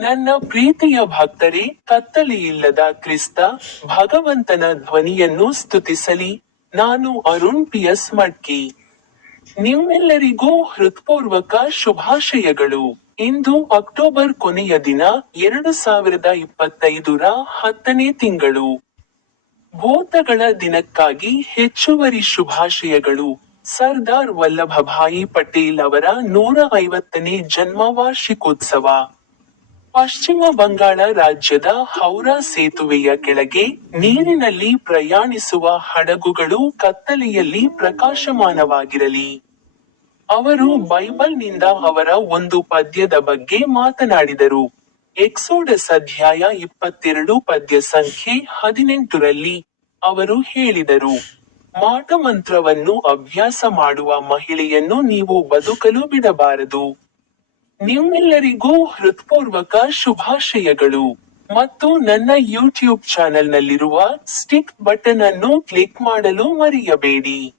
ನನ್ನ ಪ್ರೀತಿಯ ಭಕ್ತರೇ, ಕತ್ತಲೆಯಿಲ್ಲದ ಕ್ರಿಸ್ತ, ಭಗವಂತನ ಧ್ವನಿಯನ್ನು ಸ್ತುತಿಸಲಿ. ನಾನು ಅರುಣ್ ಪಿ ಎಸ್ ಮಡ್ಕಿ. ನಿಮ್ಮೆಲ್ಲರಿಗೂ ಹೃತ್ಪೂರ್ವಕ ಶುಭಾಶಯಗಳು. ಇಂದು ಅಕ್ಟೋಬರ್ ಕೊನೆಯ ದಿನ ಎರಡು ಸಾವಿರದ ಇಪ್ಪತ್ತೈದರ ಹತ್ತನೇ ತಿಂಗಳು. ಭೂತಗಳ ದಿನಕ್ಕಾಗಿ ಹೆಚ್ಚುವರಿ ಶುಭಾಶಯಗಳು. ಸರ್ದಾರ್ ವಲ್ಲಭಭಾಯಿ ಪಟೇಲ್ ಅವರ ನೂರ ಐವತ್ತನೇ ಜನ್ಮ ವಾರ್ಷಿಕೋತ್ಸವ ಪಶ್ಚಿಮ ಬಂಗಾಳ ರಾಜ್ಯದ ಹೌರಾ ಸೇತುವೆಯ ಕೆಳಗೆ ನೀರಿನಲ್ಲಿ ಪ್ರಯಾಣಿಸುವ ಹಡಗುಗಳು ಕತ್ತಲೆಯಲ್ಲಿ ಪ್ರಕಾಶಮಾನವಾಗಿರಲಿ. ಅವರು ಬೈಬಲ್ನಿಂದ ಅವರ ಒಂದು ಪದ್ಯದ ಬಗ್ಗೆ ಮಾತನಾಡಿದರು. ಎಕ್ಸೋಡಸ್ ಅಧ್ಯಾಯ ಇಪ್ಪತ್ತೆರಡು ಪದ್ಯ ಸಂಖ್ಯೆ ಹದಿನೆಂಟರಲ್ಲಿ ಅವರು ಹೇಳಿದರು, ಮಾಟಮಂತ್ರವನ್ನು ಅಭ್ಯಾಸ ಮಾಡುವ ಮಹಿಳೆಯನ್ನು ನೀವು ಬದುಕಲು ಬಿಡಬಾರದು. ನಿಮ್ಮೆಲ್ಲರಿಗೂ ಹೃತ್ಪೂರ್ವಕ ಶುಭಾಶಯಗಳು. ಮತ್ತು ನನ್ನ ಯೂಟ್ಯೂಬ್ ಚಾನೆಲ್ನಲ್ಲಿರುವ ಸ್ಟಿಕ್ ಬಟನ್ ಅನ್ನು ಕ್ಲಿಕ್ ಮಾಡಲು ಮರೆಯಬೇಡಿ.